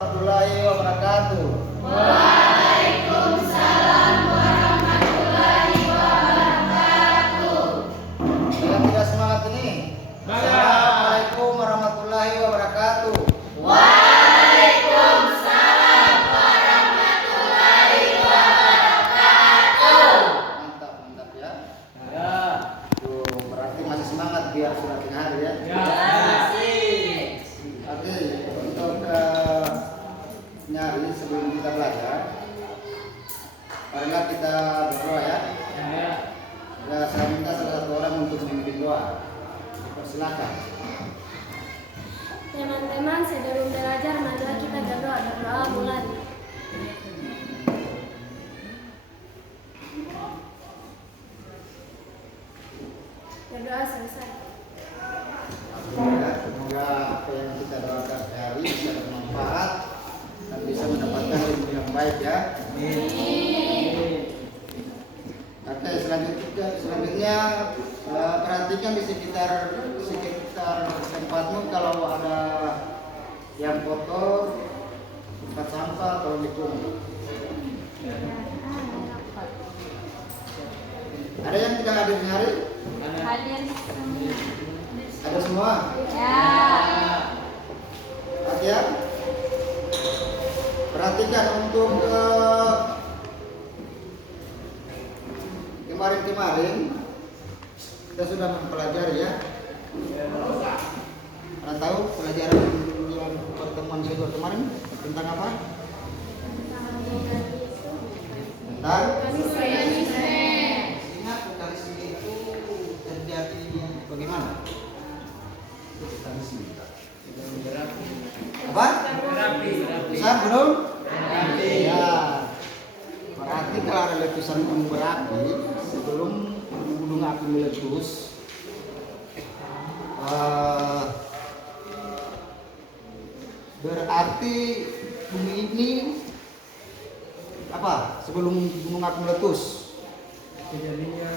Warahmatullahi wabarakatuh. Waalaikumsalam warahmatullahi wabarakatuh. Yang tidak semangat ini. Assalamualaikum warahmatullahi wabarakatuh. Waalaikumsalam warahmatullahi wabarakatuh. Mantap ya. Tuh, berarti masih semangat biar surat hari ya. Oke, untuk nyari sebelum kita belajar, marilah kita berdoa ya. Saya minta salah satu orang untuk memimpin doa. Persilakan. Teman-teman, sebelum belajar marilah kita berdoa mulai. Berdoa selesai. Ya, semoga apa yang kita doakan hari bisa bermanfaat dan bisa mendapatkan ilmu yang baik ya. Oke, selanjutnya perhatikan di sekitar tempatmu kalau ada yang kotor, tempat sampah atau dipungut. Ada yang tidak hadir hari? Hadir. Ada semua? Ya. Perhatian. Perhatikan untuk kemarin kita sudah mempelajari ya. Anda tahu pelajaran yang pertemuan kedua kemarin tentang apa? Tentang ingat vokalisme itu terjadi bagaimana? Apa? Besar belum? Ya. Berarti kalau ada letusan gunung berapi sebelum gunung api meletus, berarti bumi ini apa? Sebelum gunung api meletus, kejadiannya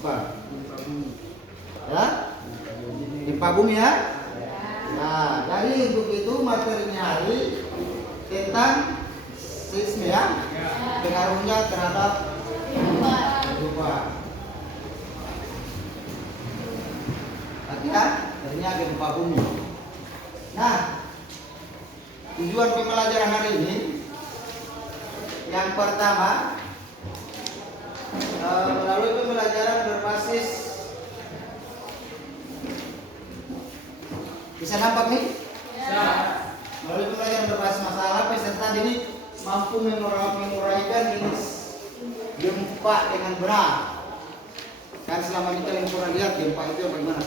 apa? Ya? Gempa bumi ya? Nah, jadi untuk itu materinya hari tentang seisme ya, pengaruhnya terhadap gempa. Latihan ternyata gempa bumi. Nah, tujuan pembelajaran hari ini yang pertama melalui pembelajaran berbasis, bisa nampak nih? Ya. Melalui pembelajaran berbasis masalah, peserta didik mampu menguraikan jenis gempa dengan benar. Kan selama ini kalian pernah lihat gempa itu bagaimana?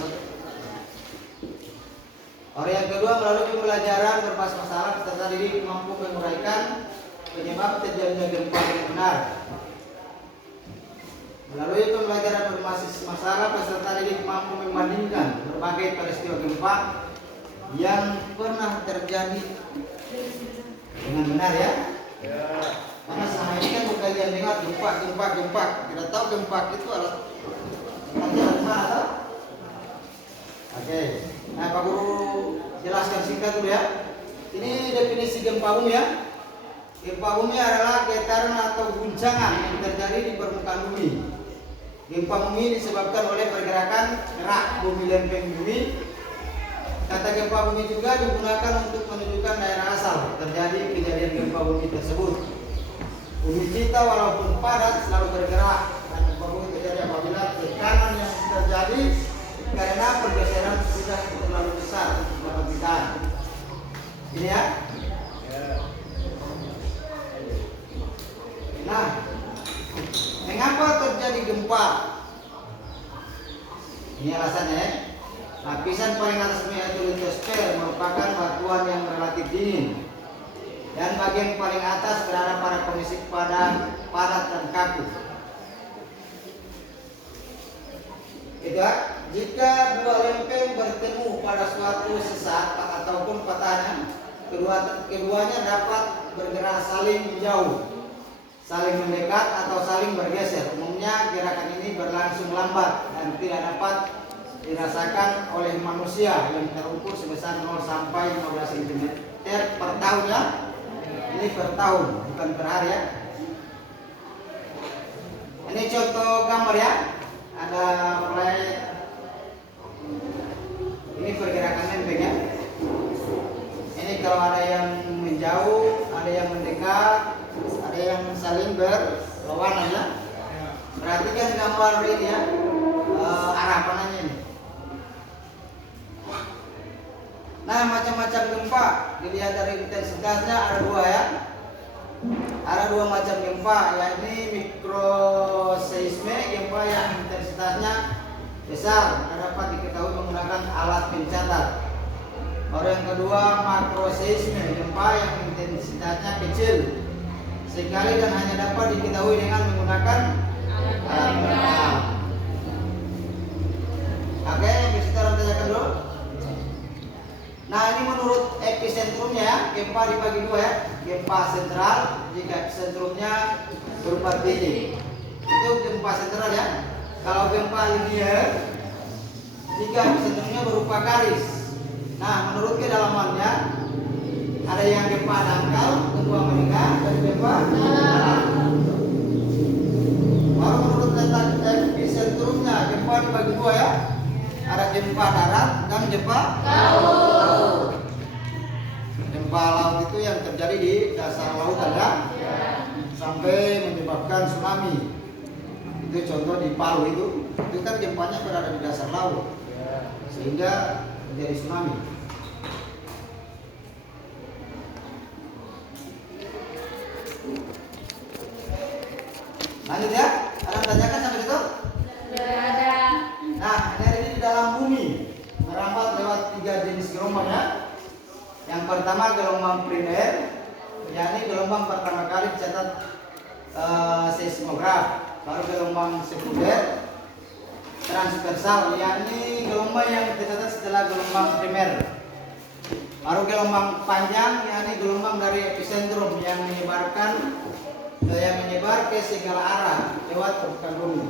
Orang yang kedua, melalui pembelajaran berbasis masalah, peserta didik mampu menguraikan penyebab terjadinya gempa dengan benar. Melalui pembelajaran berbasis masalah, peserta didik mampu membandingkan berbagai peristiwa gempa yang pernah terjadi dengan benar ya. Karena selama ini kan kalian dengar gempa. Kita tahu gempa itu adalah nanti ada mana? Oke. Nah, Pak Guru jelaskan singkat dulu ya. Ini definisi gempa bumi ya. Gempa bumi adalah getaran atau guncangan yang terjadi di permukaan bumi. Gempa bumi disebabkan oleh pergerakan gerak bumi lempeng bumi. Kata gempa bumi juga digunakan untuk menunjukkan daerah asal terjadi kejadian gempa bumi tersebut. Bumi kita walaupun padat selalu bergerak, dan gempa bumi terjadi apabila tekanan yang terjadi karena pergeseran sudah terlalu besar untuk dihentikan. Ini ya. Nah, mengapa terjadi gempa? Ini alasannya ya. Lapisan paling atas bumi yaitu litosfer merupakan batuan yang relatif dingin, dan bagian paling atas berada pada kondisi padat dan kaku. Jika dua lempeng bertemu pada suatu sesat ataupun patahan, keduanya dapat bergerak saling menjauh, saling mendekat atau saling bergeser. Umumnya gerakan ini berlangsung lambat dan tidak dapat dirasakan oleh manusia yang terukur sebesar 0 sampai 15 cm per tahun ya. Ini per tahun, bukan per hari ya. Ini contoh gambar ya. Ada flight. Ini pergerakan lempeng ya. Ini kalau ada yang menjauh, ada yang mendekat, ada yang saling berlawanan ya. Perhatikan gambar ini ya, arah panahnya ini. Nah, macam-macam gempa dilihat dari intensitasnya ada dua ya. Ada dua macam gempa, yakni mikroseisme, gempa yang intensitasnya besar dan dapat diketahui menggunakan alat pencatat. Baru yang kedua makroseisme, gempa yang intensitasnya kecil sekali dan hanya dapat diketahui dengan menggunakan alat pencatat. Oke, bisa kita tanyakan dulu. Nah, ini menurut epicentrumnya ya, gempa dibagi dua ya. Gempa sentral jika epicentrumnya berupa titik. Itu gempa sentral ya. Kalau gempa linear jika epicentrumnya berupa garis. Nah, menurut kedalamannya ada yang gempa dangkal, gempa meningkat, dan gempa dalam. Baru menurut letak epicentrumnya gempa dibagi dua ya. Ada gempa darat dan gempa laut. Gempa laut itu yang terjadi di dasar lautan ya, sampai menyebabkan tsunami. Itu contoh di Palu itu kan gempanya berada di dasar laut, sehingga terjadi tsunami. Lanjut ya, ada yang tanyakan sampai situ? Tidak ada. Nah, energi di dalam bumi merambat lewat 3 jenis gelombang ya. Yang pertama gelombang primer, yakni gelombang pertama kali dicatat seismograf. Baru gelombang sekunder, transversal, yakni gelombang yang tercatat setelah gelombang primer. Baru gelombang panjang, yakni gelombang dari epicentrum yang menyebar ke segala arah lewat permukaan bumi.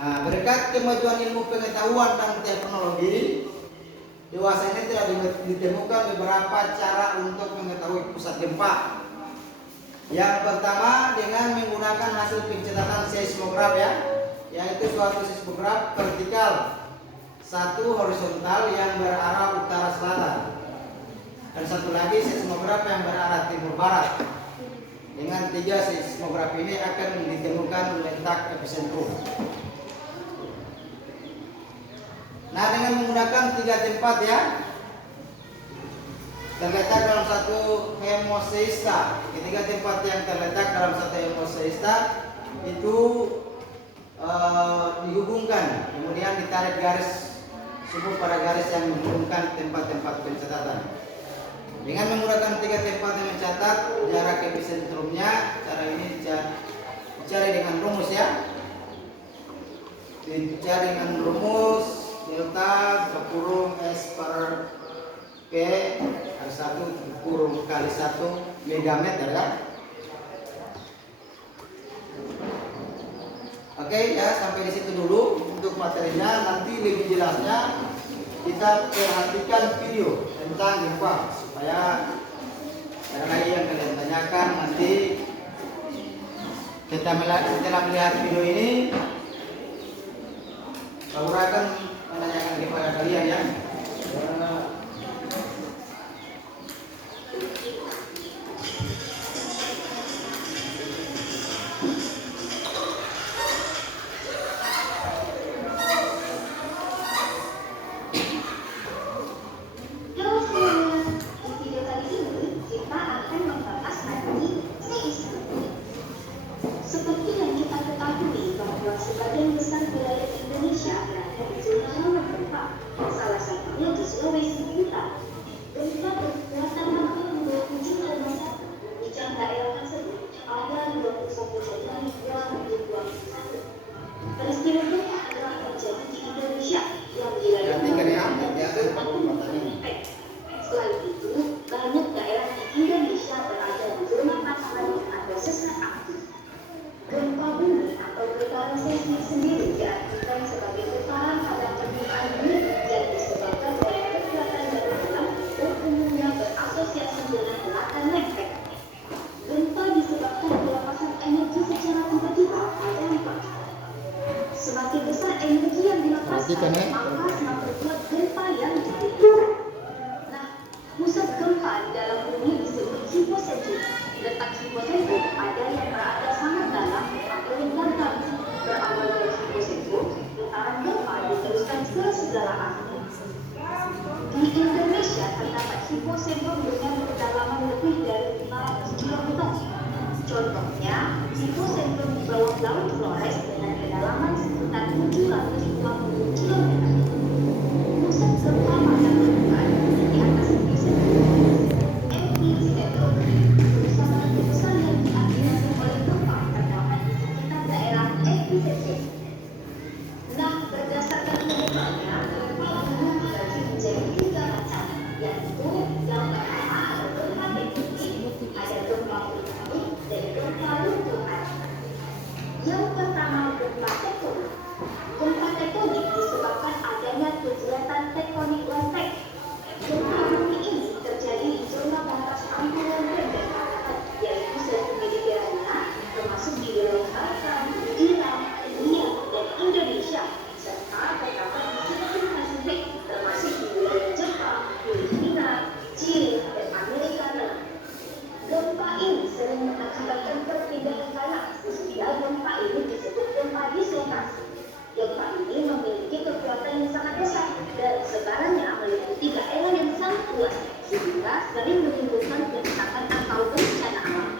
Nah, berkat kemajuan ilmu pengetahuan dan teknologi, dewasa ini telah ditemukan beberapa cara untuk mengetahui pusat gempa. Yang pertama dengan menggunakan hasil pencatatan seismograf ya, yaitu suatu seismograf vertikal, satu horizontal yang berarah utara selatan, dan satu lagi seismograf yang berarah timur barat. Dengan 3 seismograf ini akan ditemukan letak epicentrum. Nah, dengan menggunakan 3 tempat ya, terletak dalam satu hemoseista. Ketiga tempat yang terletak dalam satu hemoseista itu dihubungkan, kemudian ditarik garis sumbu pada garis yang menghubungkan tempat-tempat pencatatan. Dengan menggunakan 3 tempat yang mencatat jarak epicentrumnya, cara ini dicari dengan rumus ya. Dicari dengan rumus delta berkurung S per P kali 1 kurung kali 1 megameter ya. Oke ya, sampai di situ dulu untuk materinya. Nanti lebih jelasnya kita perhatikan video tentang gempa supaya ada lagi yang kalian tanyakan nanti. Kita melihat video ini, Laura akan menanyakan kepada kalian ya. Seperti yang kita ketahui bahwa sebagian besar wilayah Indonesia berada di zona rawan gempa. Salah satu hipocentrum dengan kedalaman lebih dari 500 km. Contohnya, hipocentrum di bawah Laut Flores dengan kedalaman sekitar 750 km. Pusat gempa pada permukaan di atas epicentrum. Epicentrum bersama besar yang diakibatkan oleh gempa terdapat di sekitar daerah epicentrum. Nah, berdasarkan penyebabnya, gempa bumi dibagi menjadi 3 macam, yaitu yang pertama ada gempa tektonik, ada gempa vulkanik, dan gempa lunturan. Yang pertama, gempa tektonik. Gempa tektonik disebabkan adanya kegiatan tektonik lempeng. Gempa bumi ini terjadi di zona batas antara land dan daratan, yaitu selain Mediterania, termasuk di Laut Selatan, Iran, India, dan Indonesia, serta terdapat di seluruh Pasifik, termasuk di wilayah Jepang, Filipina, Chili, dan Amerika Tengah. Gempa ini sering mengakibatkan perpindahan tanah, sehingga gempa ini disebut gempa dislokasi. Gempa ini memiliki kekuatan yang sangat besar dan sebarannya meliputi daerah yang sangat luas, sehingga sering menimbulkan kerusakan atau bencana alam.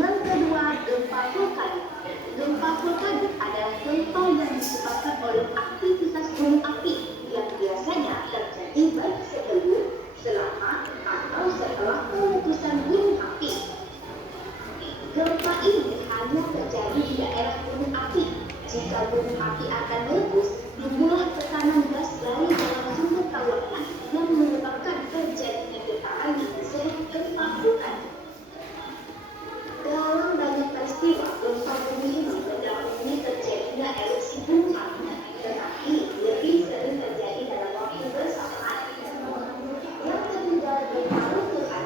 Yang kedua, gempa vulkanik. Gempa vulkanik adalah gempa yang disebabkan oleh aktivitas gunung api yang biasanya terjadi baik sebelum, selama, atau setelah letusan gunung api. Gempa ini hanya terjadi di daerah gunung api. Jika gunung api akan meletus, timbullah tekanan gas dari dalam sumber terowongan yang menyebabkan terjadinya getaran yang disebut gempa vulkanik. Dalam banyak peristiwa, gempa bumi ini mendahului terjadinya erupsi gunung api, tetapi lebih sering terjadi dalam waktu bersamaan. Yang ketiga, gempa lunturan.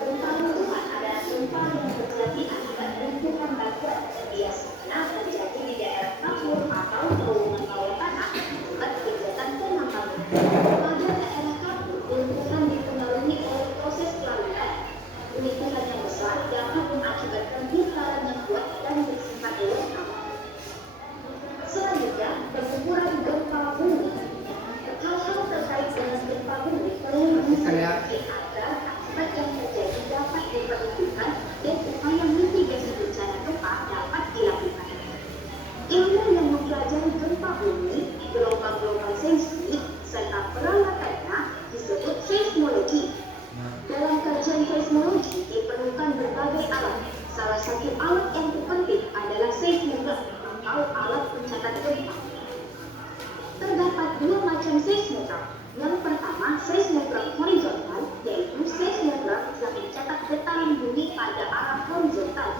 Gempa lunturan adalah gempa yang terjadi akibat runtuhan batuan, biasanya terjadi di daerah kapur atau terowongan bawah tanah akibat kegiatan penambangan. Pada daerah kapur, runtuhan dipengaruhi oleh proses pelarian. Runtuhan yang besar dapat mengakibatkan getaran yang kuat dan bersifat lokal. Selanjutnya, pengukuran gempa bumi. Hal-hal terkait dengan gempa bumi perlu diselidiki agar akibat yang terjadi dapat diperhitungkan dan upaya mitigasi bencana gempa dapat dilakukan. Ilmu yang mempelajari gempa bumi, gelombang-gelombang seismik, serta peralatannya disebut seismologi. Dalam kajian seismologi diperlukan berbagai alat. Salah satu alat yang terpenting adalah seismograf atau alat pencatat gempa. Terdapat 2 macam seismograf. Yang pertama, seismograf horizontal, yaitu seismograf yang mencatat getaran bumi pada arah horizontal.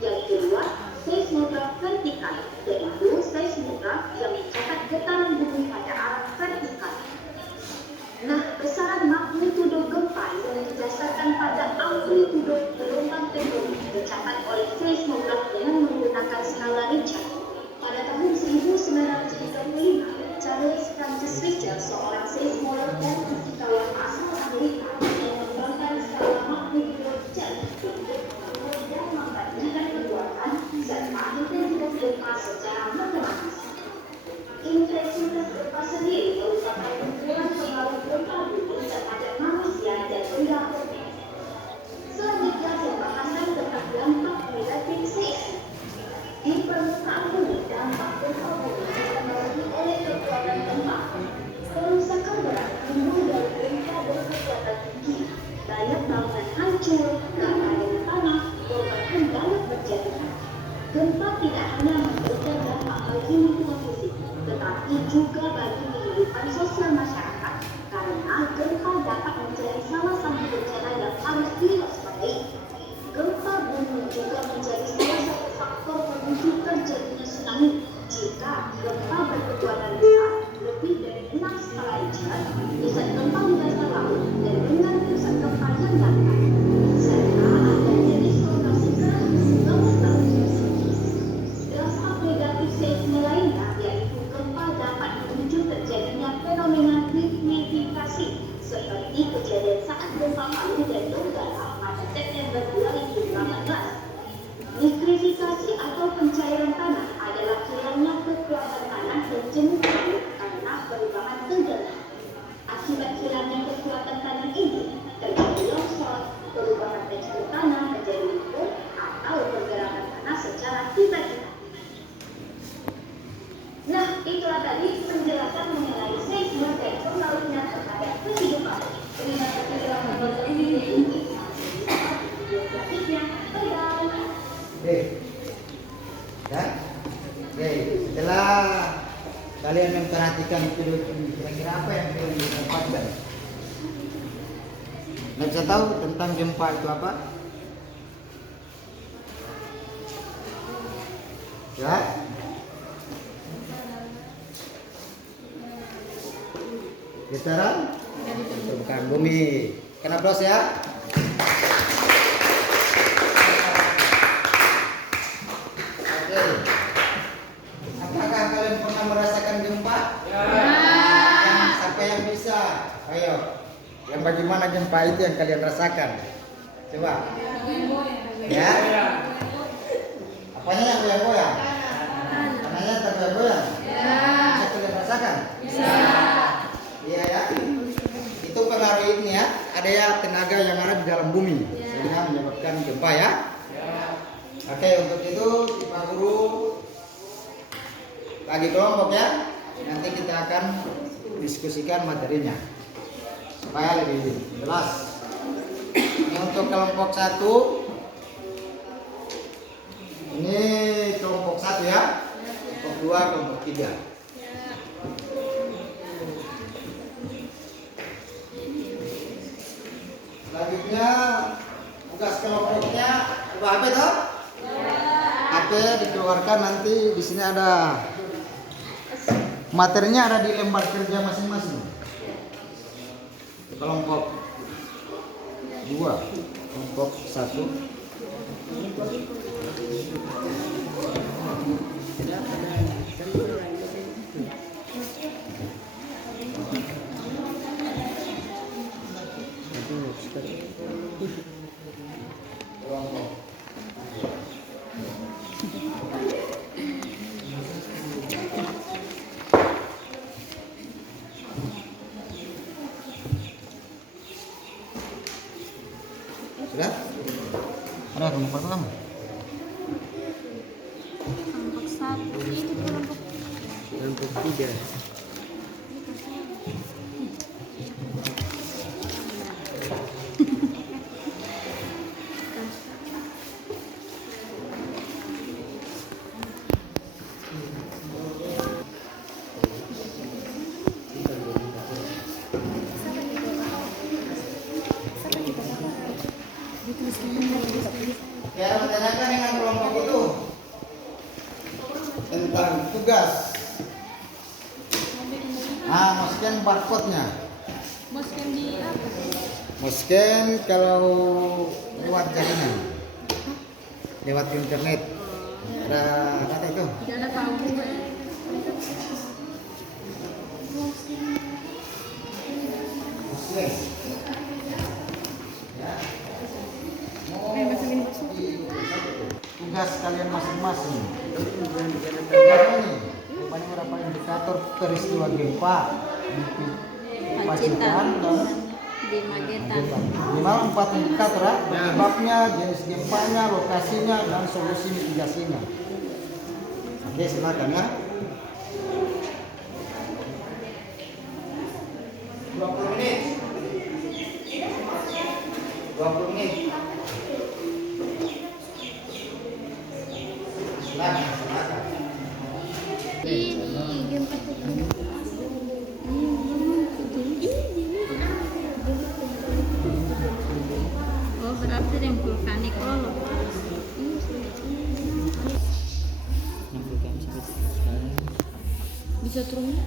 Yang kedua, seismograf vertikal, yaitu seismograf yang mencatat getaran bumi pada arah vertikal. Nah, besaran magnitudo gempa yang didasarkan pada amplitudo gelombang tektonik dicatat oleh seismograf dengan menggunakan skala Richter. Pada tahun 1935, Charles Francis Richter, seorang seismolog dan fisikawan asal Amerika, mengembangkan skala magnitudo Richter untuk mengukur dan membandingkan kekuatan serta intensitas gempa secara matematis. Intensitas gempa sendiri merupakan ukuran pengaruh gempa bumi terhadap manusia dan benda bumi. Selanjutnya, pembahasan tentang dampak negatif seismik. Di permukaan bumi, dampak gempa bumi dipengaruhi oleh kekuatan gempa. Kerusakan berat timbul dari gempa berkekuatan tinggi. Banyak bangunan hancur, keadaan tanah, korban pun banyak berjatuhan. Gempa tidak hanya memberikan dampak bagi lingkungan fisik, tetapi juga bagi kehidupan sosial masyarakat, karena gempa dapat menjadi salah satu bencana yang harus diwaspadai. Gempa bumi juga menjadi salah satu faktor pemicu terjadinya tsunami. Jika gempa berkekuatan besar lebih dari 6 skala Richter, pusat gempa di dasar laut, dan dengan pusat gempa yang dangkal, serta adanya dislokasi keras di bawah laut. Dampak negatif seismik lainnya yaitu gempa dapat memicu terjadinya fenomena lignifikasi, seperti kejadian saat gempa Palu dan Donggala pada September 2018. Lignifikasi atau pencairan tanah adalah hilangnya kekuatan tanah dan jenuh laut karena perubahan tenggelam. Akibat hilangnya kekuatan tanah ini, kalian memperhatikan itu kira-kira apa yang kalian dapatkan. Nggak bisa tahu tentang gempa itu apa? Ya? Getaran? Bukan bumi. Kenapa ya? Oke. Apakah kalian pernah merasakan gempa? Siapa yang bisa? Ayo. Yang bagaimana gempa itu yang kalian rasakan? Coba. Ya. Apanya yang goyang-goyang? Tanahnya tergoyang-goyang? Bisa kalian rasakan? Iya ya. Itu pengaruh ini ya. Ada ya tenaga yang ada di dalam bumi sehingga menyebabkan gempa ya. Oke, untuk itu Pak Guru bagi kelompok ya. Nanti kita akan diskusikan materinya supaya lebih jelas. Ini untuk kelompok 1. Ini kelompok 1 ya. Kelompok 2, kelompok 3. Selanjutnya tugas kelompoknya coba HP toh? HP dikeluarkan, nanti di sini ada materinya, ada di lembar kerja masing-masing. Kelompok 2, kelompok 1. Sudah? Ada kelompok pertama? Kelompok 1 itu Kelompok 3. Ya, menanyakan dengan kelompok itu tentang tugas. Mau scan barcode-nya. mau scan di apa? Mau scan kalau lewat jaringan, lewat internet. Ada kata itu. Tidak ada tahu. Oke. Tugas kalian masing-masing. Tugas ini banyak beberapa indikator peristiwa gempa di Pacitan dan Di Magetan. minimal 4 indikator ya. Penyebabnya, jenis gempanya, lokasinya, dan solusi mitigasinya. Oke, silakan ya. 20 menit. 20 menit. Silakan, silakan. Ini gempa Oh, berarti yang vulkanik loh. Bisa turunnya?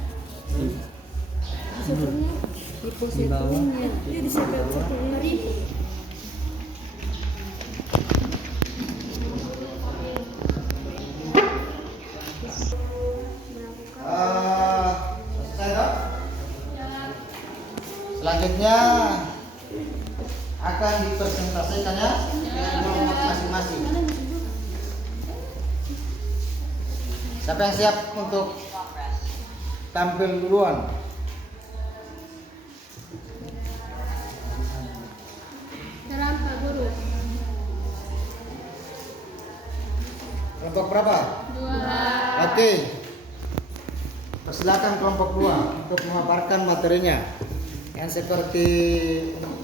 Bisa turunnya? Di positifnya. Dia di sebelah ribu. Selesai dok? Selanjutnya akan dipresentasikan ya dengan kelompok masing-masing. Siapa yang siap untuk tampil duluan? Salam Pak Guru. Kelompok berapa? 2. Oke. Persilakan kelompok 2 untuk memaparkan materinya. Yang seperti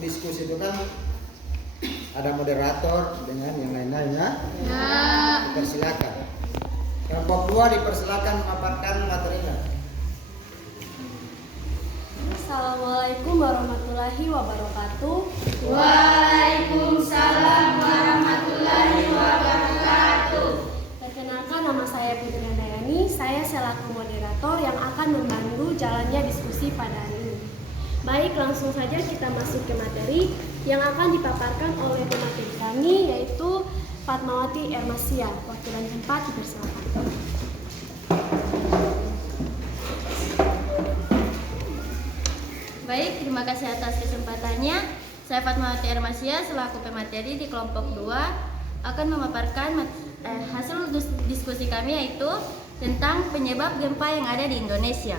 diskusi itu kan ada moderator dengan yang lain-lainnya. Ya. Dipersilakan. Kelompok 2 dipersilakan memaparkan materinya. Assalamualaikum warahmatullahi wabarakatuh. Waalaikumsalam warahmatullahi wabarakatuh. Perkenalkan, nama saya Putri Handayani. Saya selaku moderator yang akan membantu jalannya diskusi pada hari ini. Baik, langsung saja kita masuk ke materi yang akan dipaparkan oleh pemateri kami, yaitu Fatmawati Ermasia. Wakilan tempat dipersilakan. Baik, terima kasih atas kesempatannya. Saya Fatmawati Ermasia selaku pemateri di kelompok 2 akan memaparkan hasil diskusi kami, yaitu tentang penyebab gempa yang ada di Indonesia.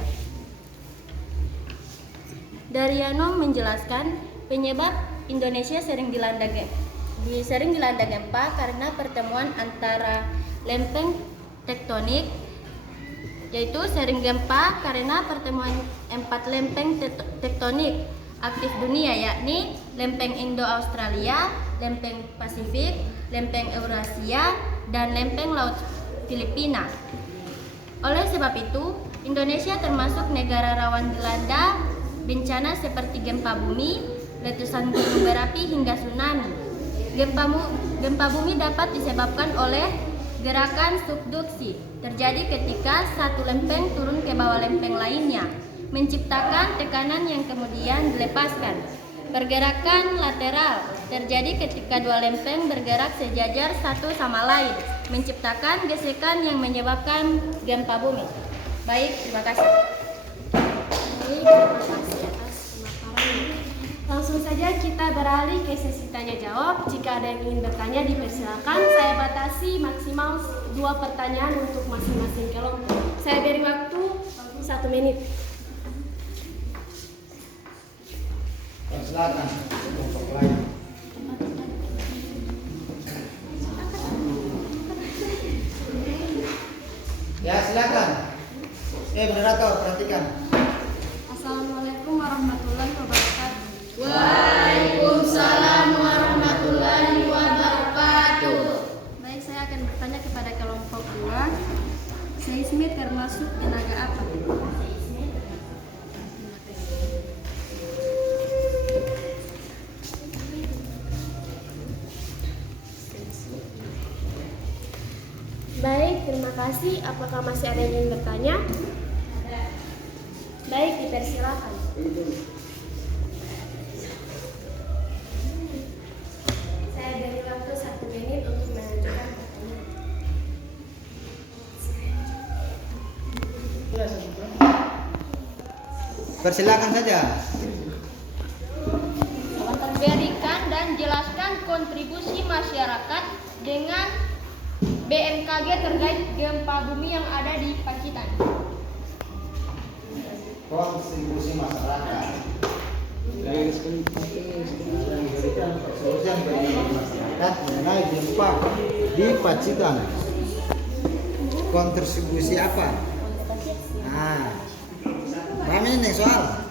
Daryono menjelaskan penyebab Indonesia sering dilanda gempa karena pertemuan antara lempeng tektonik, yaitu sering gempa karena pertemuan 4 lempeng tektonik aktif dunia, yakni lempeng Indo-Australia, lempeng Pasifik, lempeng Eurasia, dan lempeng Laut Filipina. Oleh sebab itu, Indonesia termasuk negara rawan dilanda bencana seperti gempa bumi, letusan gunung berapi, hingga tsunami. Gempa bumi dapat disebabkan oleh gerakan subduksi, terjadi ketika satu lempeng turun ke bawah lempeng lainnya, menciptakan tekanan yang kemudian dilepaskan. Pergerakan lateral terjadi ketika dua lempeng bergerak sejajar satu sama lain, menciptakan gesekan yang menyebabkan gempa bumi. Baik, terima kasih. Baik, terima kasih atas pemaparannya. Langsung saja kita beralih ke sesi tanya jawab. Jika ada yang ingin bertanya, dipersilakan. Saya batasi maksimal 2 pertanyaan untuk masing-masing kelompok. Saya beri waktu 1 menit. Silakan kelompok lain. Ya, silakan. Moderator, perhatikan. Assalamualaikum warahmatullahi wabarakatuh. Waalaikumsalam warahmatullahi wabarakatuh. Baik, saya akan bertanya kepada kelompok 2. Seismik termasuk tenaga apa? Baik, terima kasih. Apakah masih ada yang ingin bertanya? Baik, dipersilakan. Saya beri waktu 1 menit untuk mengajukan pertanyaan. Persilakan saja. Berikan dan jelaskan kontribusi masyarakat dengan BMKG terkait gempa bumi yang ada di Pacitan. Kontribusi masyarakat. Solusi bagi masyarakat mengenai gempa di Pacitan. Kontribusi apa? Nah, paham ini soal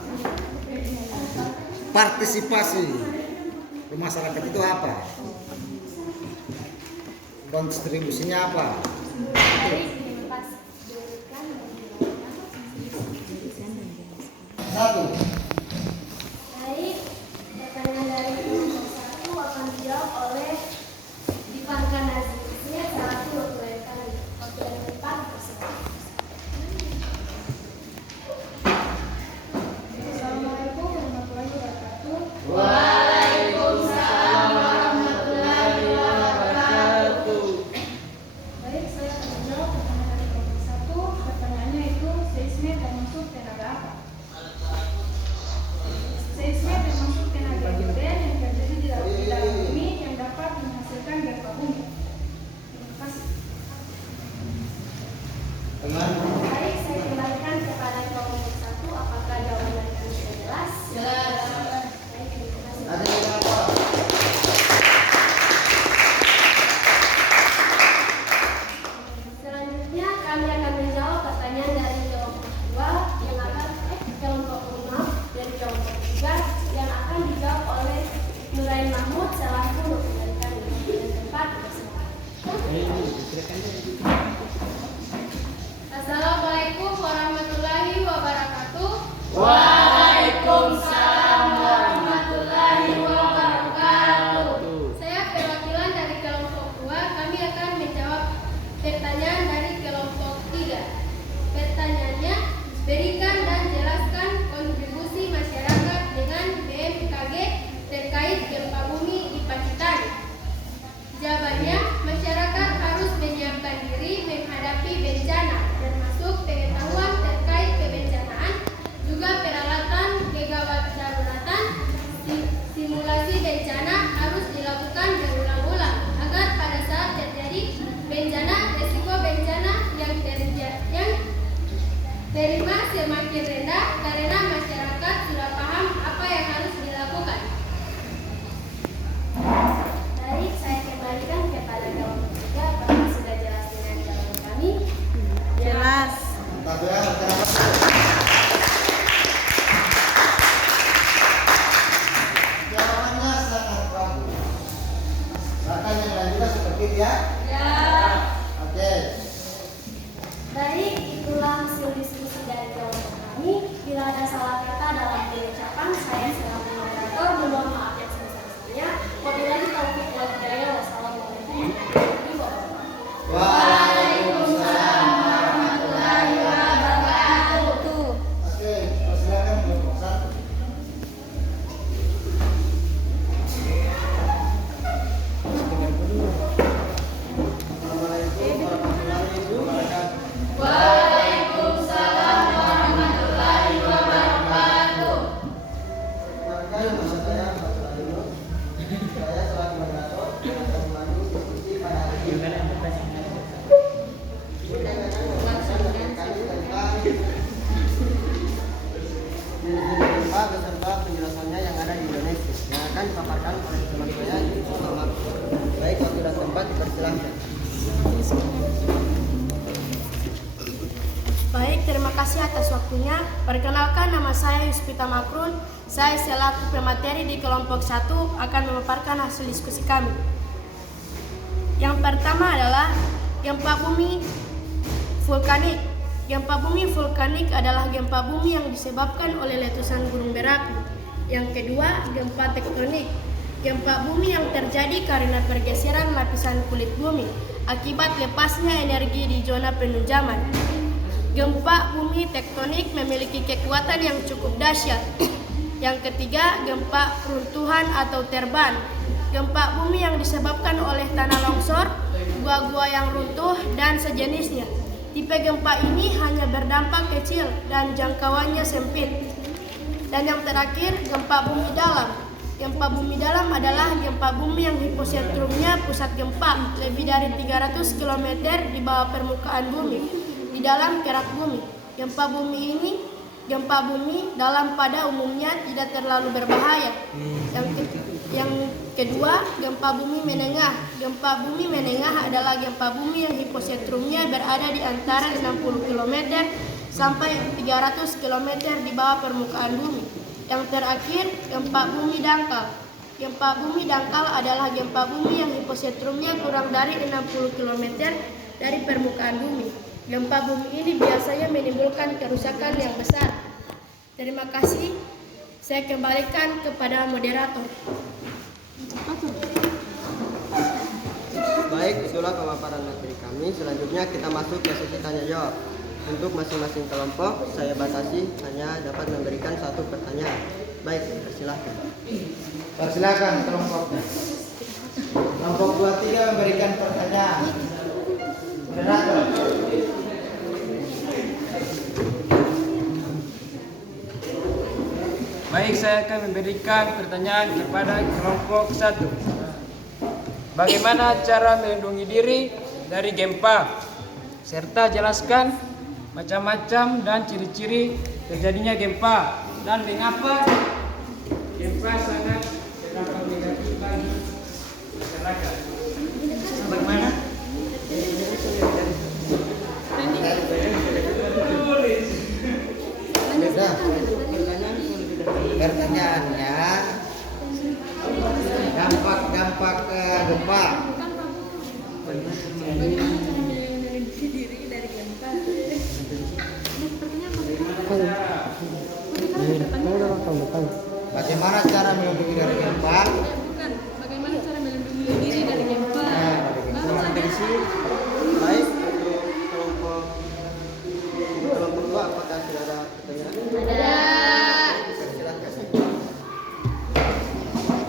partisipasi ke masyarakat itu apa? Kontribusinya apa? Satu. Baik, pertanyaan dari kelompok 1 akan dijawab oleh Dipankan Nazir. Ini selaku wakil kami. Wakil yang tepat bersama. Assalamualaikum warahmatullahi wabarakatuh. Waalaikumsalam warahmatullahi wabarakatuh. Baik, saya akan menjawab pertanyaan dari kelompok 1. Pertanyaannya itu, seismik termasuk tenaga apa? Seismik termasuk tenaga geodet yang terjadi di dalam bumi yang dapat menghasilkan gempa bumi. Terima kasih. Teman. Baik, saya kembalikan kepada kelompok 1. Apakah jawaban dari kami sudah jelas? Jelas. Baik, terima kasih. Ada yang apa? Selanjutnya kami akan menjawab pertanyaan dari kelompok 2 yang akan kelompok 5 dari kelompok 3 yang akan dijawab oleh Nurain Mahmud selaku wakil kami dan tempat bersama. Assalamualaikum warahmatullahi wabarakatuh. Waalaikumsalam semakin rendah karena masyarakat sudah paham apa yang harus dilakukan. Baik, saya kembalikan kepada kelompok 3. Apakah sudah jelas dengan jawaban kami? Jelas. Mantap ya, masyarakat. Jawabannya sangat bagus. Bahkan yang lain juga seperti itu ya. Ya. Oke. Baik, itulah hasil diskusi dari kelompok kami. Bila ada salah kata dalam pengucapan, saya selaku moderator mohon maaf yang sebesar-besarnya. Wabillahi taufiq wal hidayah. Wassalamualaikum warahmatullahi wabarakatuh. Waalaikumsalam warahmatullahi Wabarakatuh. Oke, silakan kelompok 1. Assalamualaikum warahmatullahi wabarakatuh. Waalaikumsalam warahmatullahi wabarakatuh. Perkenalkan, nama saya Mas Radino. Saya selaku moderator yang akan memandu diskusi pada hari ini. Kita akan membahas kami tentang jenis-jenis gempa beserta penjelasannya yang ada di Indonesia yang akan dipaparkan oleh teman saya Yusuf Muhammad. Baik, waktu dan tempat dipersilahkan. Baik, terima kasih atas waktunya. Perkenalkan, nama saya Yuspita Makrun. Saya selaku pemateri di kelompok 1 akan memaparkan hasil diskusi kami. Yang pertama adalah gempa bumi vulkanik. Gempa bumi vulkanik adalah gempa bumi yang disebabkan oleh letusan gunung berapi. Yang kedua, gempa tektonik. Gempa bumi yang terjadi karena pergeseran lapisan kulit bumi akibat lepasnya energi di zona penunjaman. Gempa bumi tektonik memiliki kekuatan yang cukup dahsyat. Yang ketiga, gempa runtuhan atau terban. Gempa bumi yang disebabkan oleh tanah longsor, gua-gua yang runtuh, dan sejenisnya. Tipe gempa ini hanya berdampak kecil dan jangkauannya sempit. Dan yang terakhir, gempa bumi dalam. Gempa bumi dalam adalah gempa bumi yang hiposentrumnya pusat gempa lebih dari 300 km di bawah permukaan bumi, di dalam kerak bumi. Gempa bumi dalam pada umumnya tidak terlalu berbahaya. Yang kedua, gempa bumi menengah. Gempa bumi menengah adalah gempa bumi yang hiposentrumnya berada di antara 60 km sampai 300 km di bawah permukaan bumi. Yang terakhir, gempa bumi dangkal. Gempa bumi dangkal adalah gempa bumi yang hiposentrumnya kurang dari 60 km dari permukaan bumi. Gempa bumi ini biasanya menimbulkan kerusakan yang besar. Terima kasih. Saya kembalikan kepada moderator. Baik, itulah pemaparan materi kami. Selanjutnya kita masuk ke sesi tanya jawab. Untuk masing-masing kelompok, saya batasi hanya dapat memberikan 1 pertanyaan. Baik, persilahkan. Persilakan kelompoknya. Kelompok 2-3 memberikan pertanyaan. Moderator. Baik, saya akan memberikan pertanyaan kepada kelompok 1. Bagaimana cara melindungi diri dari gempa? Serta jelaskan macam-macam dan ciri-ciri terjadinya gempa dan mengapa gempa sangat berdampak negatif bagi masyarakat. Bagaimana? Sudah. Pertanyaannya, dampak-dampak gempa. Bagaimana cara melindungi dari gempa? Bagaimana cara melindungi diri dari gempa? Baik, untuk kelompok 2, apakah sudah ada pertanyaan? Silakan.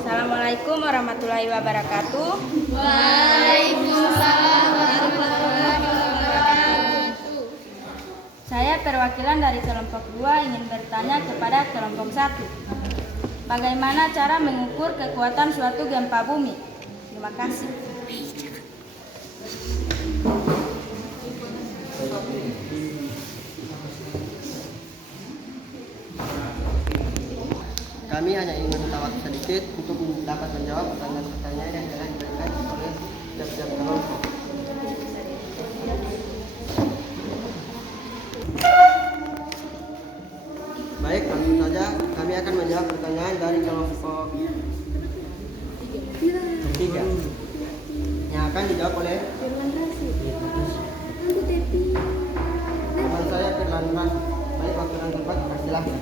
Assalamualaikum warahmatullahi wabarakatuh. Waalaikumsalam warahmatullahi wabarakatuh. Saya perwakilan dari kelompok 2 ingin bertanya kepada kelompok 1. Bagaimana cara mengukur kekuatan suatu gempa bumi? Terima kasih. Kami hanya ingin minta waktu sedikit untuk dapat menjawab pertanyaan-pertanyaan yang telah diberikan oleh tiap-tiap kelompok. Baik, langsung saja kami akan menjawab pertanyaan dari kelompok 3 yang akan dijawab oleh teman saya Firlan. Baik, waktu dan tempat persilahkan.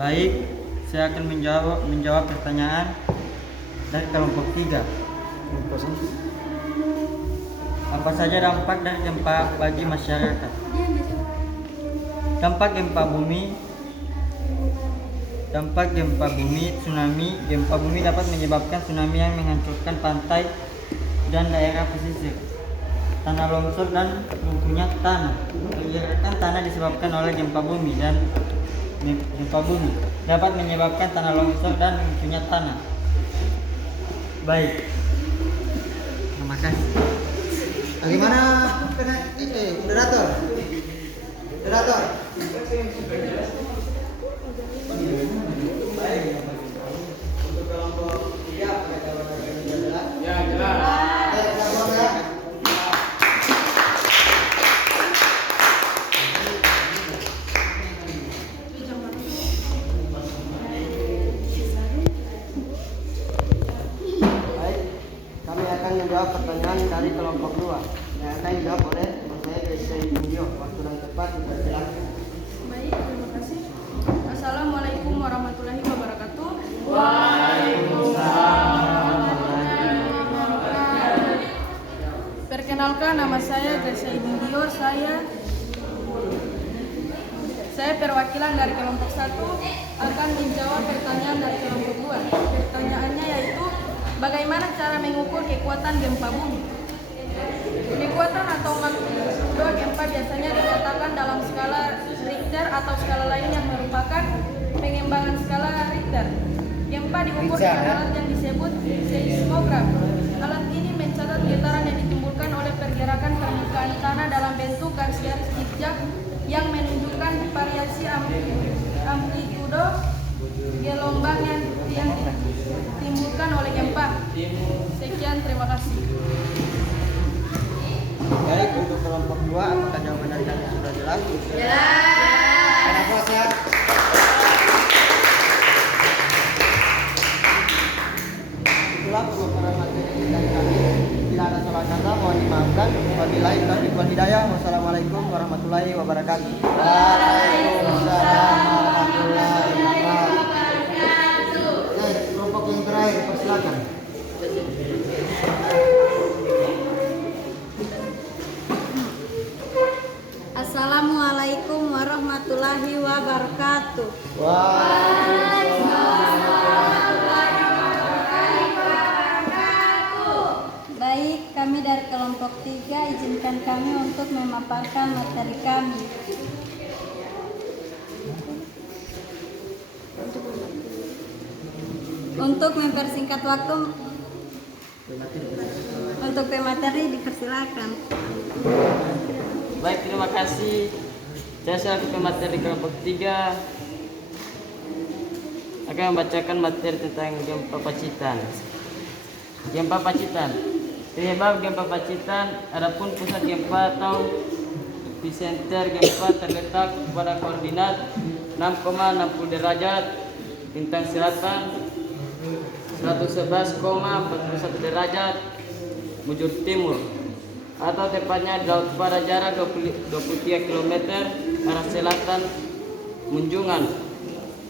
Baik, saya akan menjawab pertanyaan dari kelompok 3. Apa saja dampak dari gempa bagi masyarakat? Dampak gempa bumi, tsunami. Gempa bumi dapat menyebabkan tsunami yang menghancurkan pantai dan daerah pesisir. Tanah longsor dan runtuhnya tanah. Pergerakan tanah disebabkan oleh gempa bumi dan gempa bumi dapat menyebabkan tanah longsor dan runtuhnya tanah. Baik, terima kasih. Bagaimana moderator? Moderator. Baik, untuk kelompok 3 apakah jawaban dari jelas? Ya, jelas. Baik, kami akan menjawab pertanyaan dari kelompok 2 yang akan dijawab oleh teman saya Desi Indio. Waktu dan tepat dipersilakan. Baik, terima kasih. Assalamualaikum warahmatullahi wabarakatuh. Perkenalkan, nama saya Desi Indio. Saya perwakilan dari kelompok 1 akan menjawab pertanyaan dari kelompok 2. Pertanyaannya yaitu bagaimana cara mengukur kekuatan gempa bumi? Kekuatan atau magnitudo gempa biasanya dinyatakan dalam skala Richter atau skala lain yang merupakan pengembangan skala Richter. Gempa diukur dengan alat yang disebut seismograf. Alat ini mencatat getaran yang ditimbulkan oleh pergerakan permukaan tanah dalam bentuk garis-garis zigzag yang menunjukkan variasi amplitudo gelombang yang ditimbulkan oleh gempa. Sekian, terima kasih. Baik, untuk kelompok 2 apakah jawaban dari kami sudah jelas? Kenapa ya? Itulah pemaparan materi dari kami. Bila ada salah kata mohon dimaafkan. Wabillahi taufiq wal hidayah. Wassalamualaikum warahmatullahi wabarakatuh. Waalaikumsalam warahmatullahi wabarakatuh. Kelompok yang terakhir, persilakan. Assalamualaikum warahmatullahi wabarakatuh. Baik, kami dari kelompok 3 izinkan kami untuk memaparkan materi kami. Untuk mempersingkat waktu, untuk pemateri dipersilakan. Baik, terima kasih. Saya selaku pemateri kelompok 3 akan membacakan materi tentang gempa Pacitan. Gempa Pacitan. Penyebab gempa Pacitan, adapun pusat gempa atau epicenter gempa terletak pada koordinat 6,60 derajat bintang selatan, 111,41 derajat bujur timur, atau tepatnya pada jarak 23 km arah selatan Munjungan,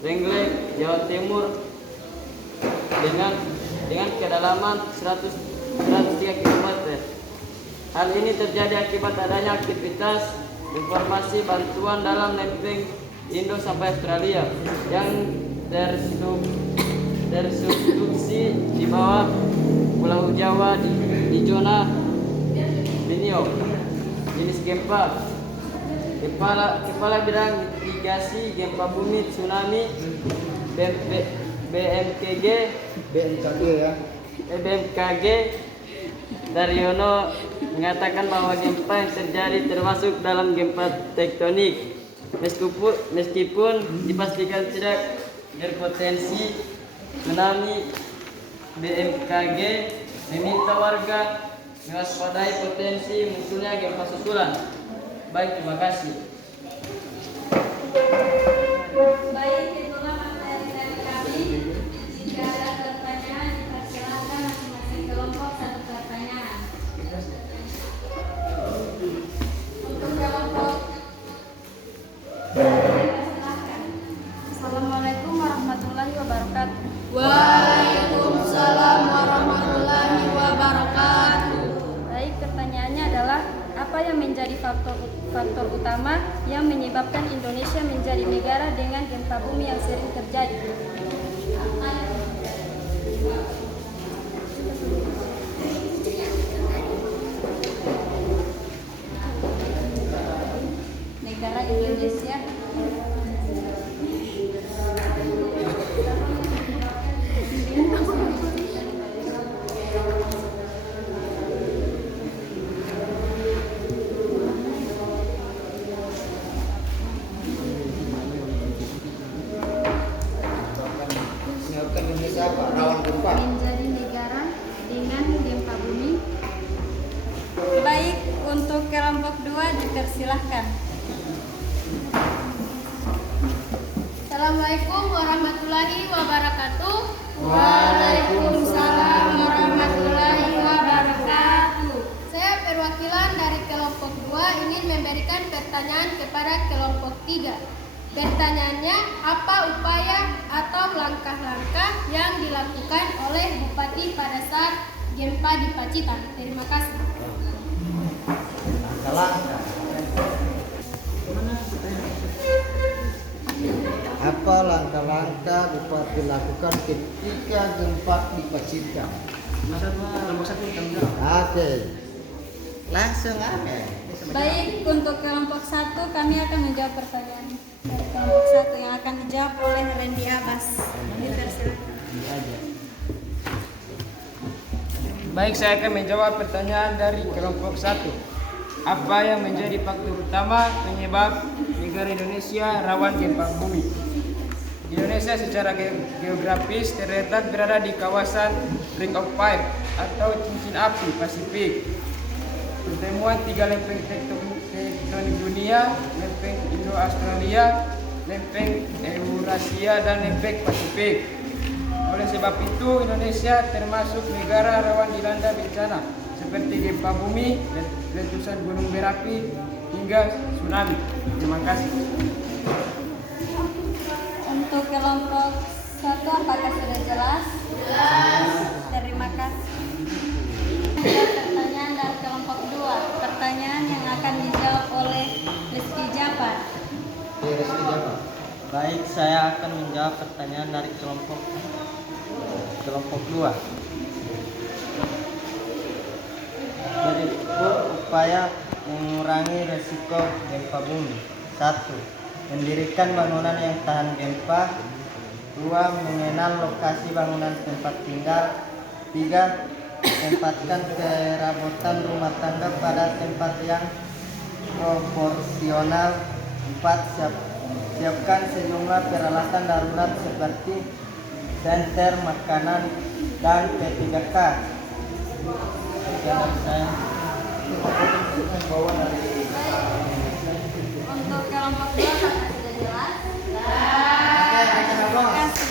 Renglek, Jawa Timur dengan kedalaman 103 km. Hal ini terjadi akibat adanya aktivitas informasi bantuan dalam lempeng Indo sampai Australia yang tersubduksi di bawah Pulau Jawa di zona Borneo. Jenis gempa: Kepala Bidang Mitigasi Gempa Bumi Tsunami BMKG BMKG ya. BMKG Daryono mengatakan bahwa gempa yang terjadi termasuk dalam gempa tektonik. Meskipun dipastikan tidak berpotensi tsunami, BMKG meminta warga mewaspadai potensi munculnya gempa susulan. Baik, terima kasih. Baik, itulah materi dari kami. Jika ada pertanyaan, dipersilakan masing-masing kelompok satu pertanyaan. Untuk kelompok, silakan. Assalamualaikum warahmatullahi wabarakatuh. Waalaikumsalam warahmatullahi wabarakatuh. Baik, pertanyaannya adalah apa yang menjadi faktor utama yang menyebabkan Indonesia menjadi negara dengan gempa bumi yang sering terjadi? Negara Indonesia Singapura Indonesia apa? Rawan gempa. Menjadi negara dengan gempa bumi. baik, untuk kelompok 2 dipersilahkan. Assalamualaikum warahmatullahi wabarakatuh. Waalaikumsalam warahmatullahi wabarakatuh. Saya perwakilan dari kelompok 2 ingin memberikan pertanyaan kepada kelompok 3. Pertanyaannya, apa upaya atau langkah-langkah yang dilakukan oleh Bupati pada saat gempa di Pacitan? Terima kasih. Langkah. Apa langkah-langkah Bupati lakukan ketika gempa di Pacitan? Oke, langsung aja. Baik, untuk kelompok 1 kami akan menjawab pertanyaan dari kelompok 1 yang akan dijawab oleh Randy Abbas. Dipersilakan. Baik, saya akan menjawab pertanyaan dari kelompok 1. Apa yang menjadi faktor utama penyebab negara Indonesia rawan gempa bumi? Indonesia secara geografis terletak berada di kawasan Ring of Fire atau cincin api Pasifik. Pertemuan 3 lempeng tektonik dunia, lempeng Indo-Australia, lempeng Eurasia, dan lempeng Pasifik. Oleh sebab itu, Indonesia termasuk negara rawan dilanda bencana seperti gempa bumi, letusan gunung berapi, hingga tsunami. Terima kasih. Untuk kelompok 1 apakah sudah jelas? Jelas. Terima kasih. Pertanyaan dari kelompok 2. Pertanyaan yang akan dijawab oleh Rizky Japar. Baik, saya akan menjawab pertanyaan dari kelompok 2. Berikut upaya mengurangi resiko gempa bumi. 1. Mendirikan bangunan yang tahan gempa. 2. Mengenal lokasi bangunan tempat tinggal. 3. Tempatkan kerabotan rumah tangga pada tempat yang proporsional. 4. Siapkan sejumlah peralatan darurat seperti senter, makanan, dan P3K. Untuk kelompok 2 apakah sudah jelas? Terima kasih.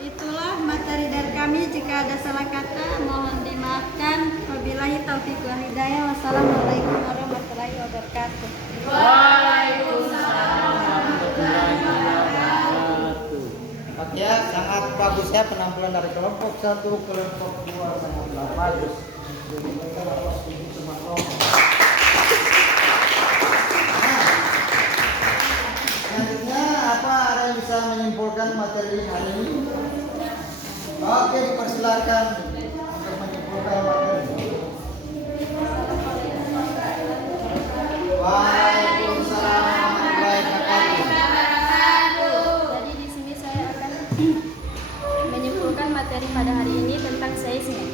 Itulah materi dari kami. Jika ada salah kata, mohon dimaafkan. Wabillahi taufiq wal hidayah. Wassalamualaikum warahmatullahi wabarakatuh. Ya, sangat bagus ya penampilan dari kelompok 1, kelompok 2 sangatlah bagus. Jadi mereka harus setuju sama kelompok. Selanjutnya apa ada yang bisa menyimpulkan materi hari ini? Oke, dipersilakan untuk menyimpulkan materi. Waalaikumsalam warahmatullahi wabarakatuh. Jadi di sini saya akan menyimpulkan materi pada hari ini tentang seismik.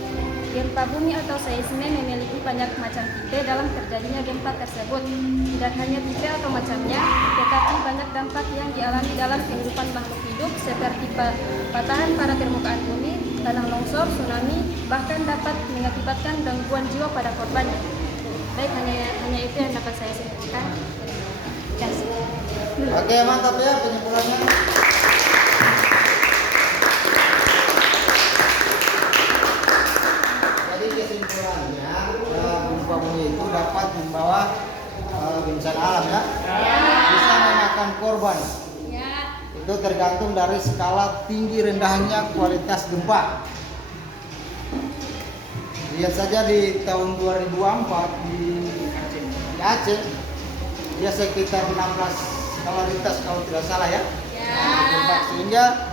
bumi atau seisme memiliki banyak macam tipe dalam terjadinya gempa tersebut. Tidak hanya tipe atau macamnya, tetapi banyak dampak yang dialami dalam kehidupan makhluk hidup seperti patahan pada permukaan bumi, tanah longsor, tsunami, bahkan dapat mengakibatkan gangguan jiwa pada korbannya. Baik, hanya itu yang dapat saya sampaikan. Terima kasih. Oke, mantap ya penyimpulannya. Jadi kesimpulannya gempa bumi itu dapat membawa bencana alam ya. Bisa memakan korban. Itu tergantung dari skala tinggi rendahnya kualitas gempa. Lihat saja di tahun 2004 di Aceh, dia sekitar 16 skala Richter kalau tidak salah ya. Gempa. Sehingga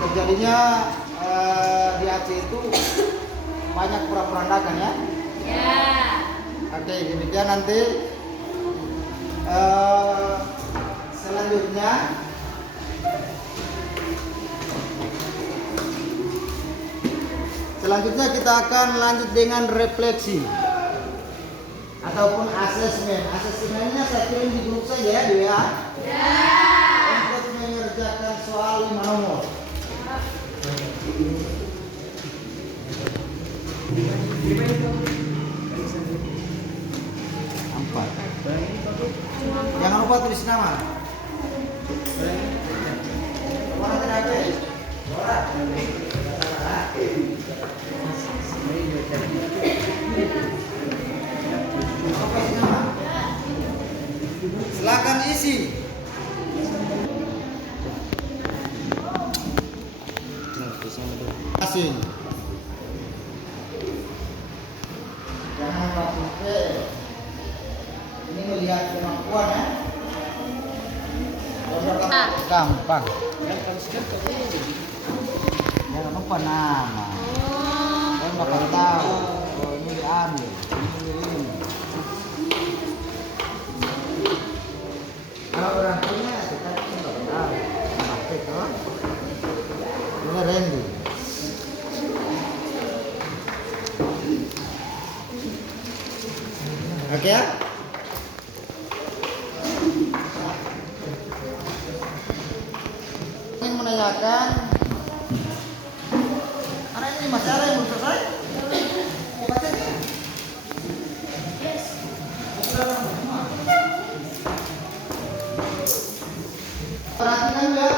terjadinya di Aceh itu banyak porak-porandakan ya. Oke, demikian nanti selanjutnya kita akan lanjut dengan refleksi ataupun asesmen. Asesmennya saya kirim di grup saja ya di WA. Untuk mengerjakan soal 5 nomor. Empat. Jangan lupa tulis nama. Mana tidak ada? Silakan isi. Asing. Jangan langsung ke. Ini melihat kemampuan ya. Gampang. Jangan lupa nama. Kalian bakal tahu. Oh ini diambil. Ini. Kalau orang punya kita nggak tahu. Pakai tuh. Ini Randy. Oke ya. Saya menanyakan, karena ini masalah yang belum selesai. Baca aja. Perhatikan ya.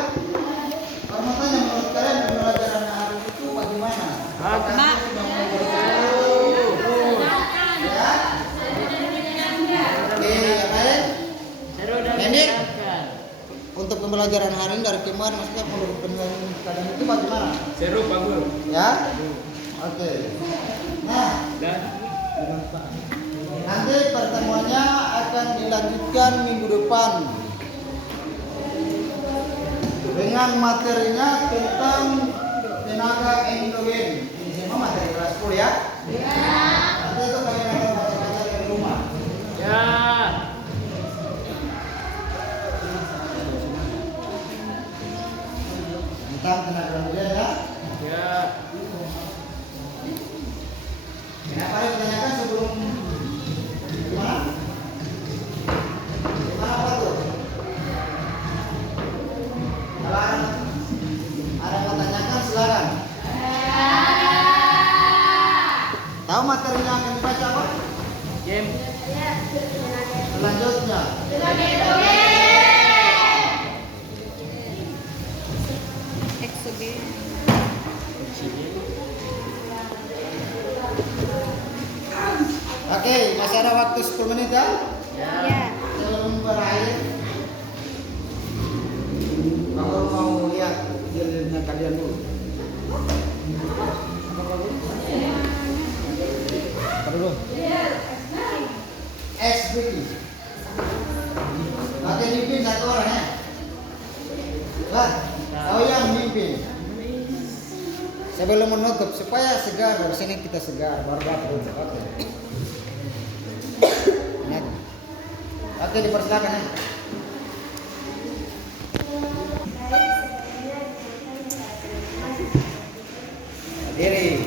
Kamu tanya menurut kalian pembelajaran hari itu bagaimana? Untuk pembelajaran hari ini dari kemarin maksudnya menurut penilaian kalian itu bagaimana? Seru, Pak Guru. Ya? Oke. Nah, nanti pertemuannya akan dilanjutkan minggu depan dengan materinya tentang tenaga endogen. Ini semua materi kelas 10 ya? Nanti itu kalian akan baca-baca di rumah. Ya. Tentang tenaga endogen ya? Ya. Kenapa ditanyakan sebelum gimana? Gimana apa tuh? Kalau ada yang mau tanyakan silakan. Tahu materinya akan dibaca apa? Game. Selanjutnya. Oke, masih ada waktu 10 menit ya? Ya. Sebelum berakhir, kalau mau lihat hasilnya kalian dulu. Apa dulu? SBT. Pakai mimpin satu orang ya? Lah, oh yang mimpin. Sebelum menutup supaya segar dari sini kita segar baru dapat. Oke. Oke, dipersilakan ya. Berdiri.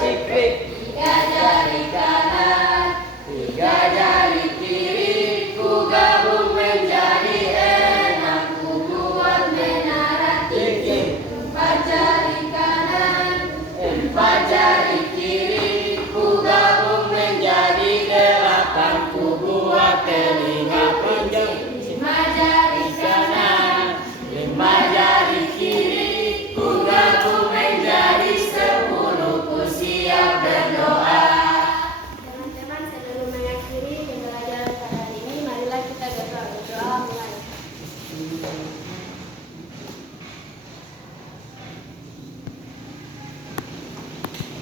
cikrik. Tiga jari kanan, tiga jari kiri, ku gabung menjadi enam, ku buat menara tinggi. Empat jari kanan, empat jari kiri, ku gabung menjadi delapan, ku buat telinga panjang. Lima jari kanan, lima jari kiri, ku gabung menjadi 10, ku siap berdoa. Teman-teman, sebelum mengakhiri pembelajaran pada hari ini, marilah kita berdoa mulai.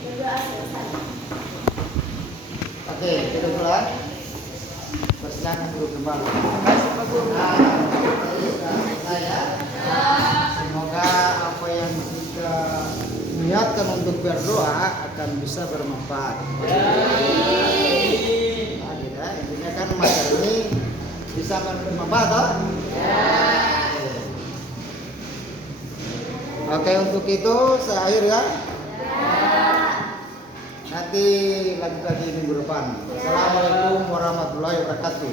Berdoa selesai. Oke, kita mulai. Persilakan dulu kembali. Saya semoga apa yang kita niatkan untuk berdoa akan bisa bermanfaat. Intinya kan materi ini bisa bermanfaat, toh? Oke, untuk itu saya akhir ya. Nanti lanjut lagi minggu depan. Assalamualaikum warahmatullahi wabarakatuh.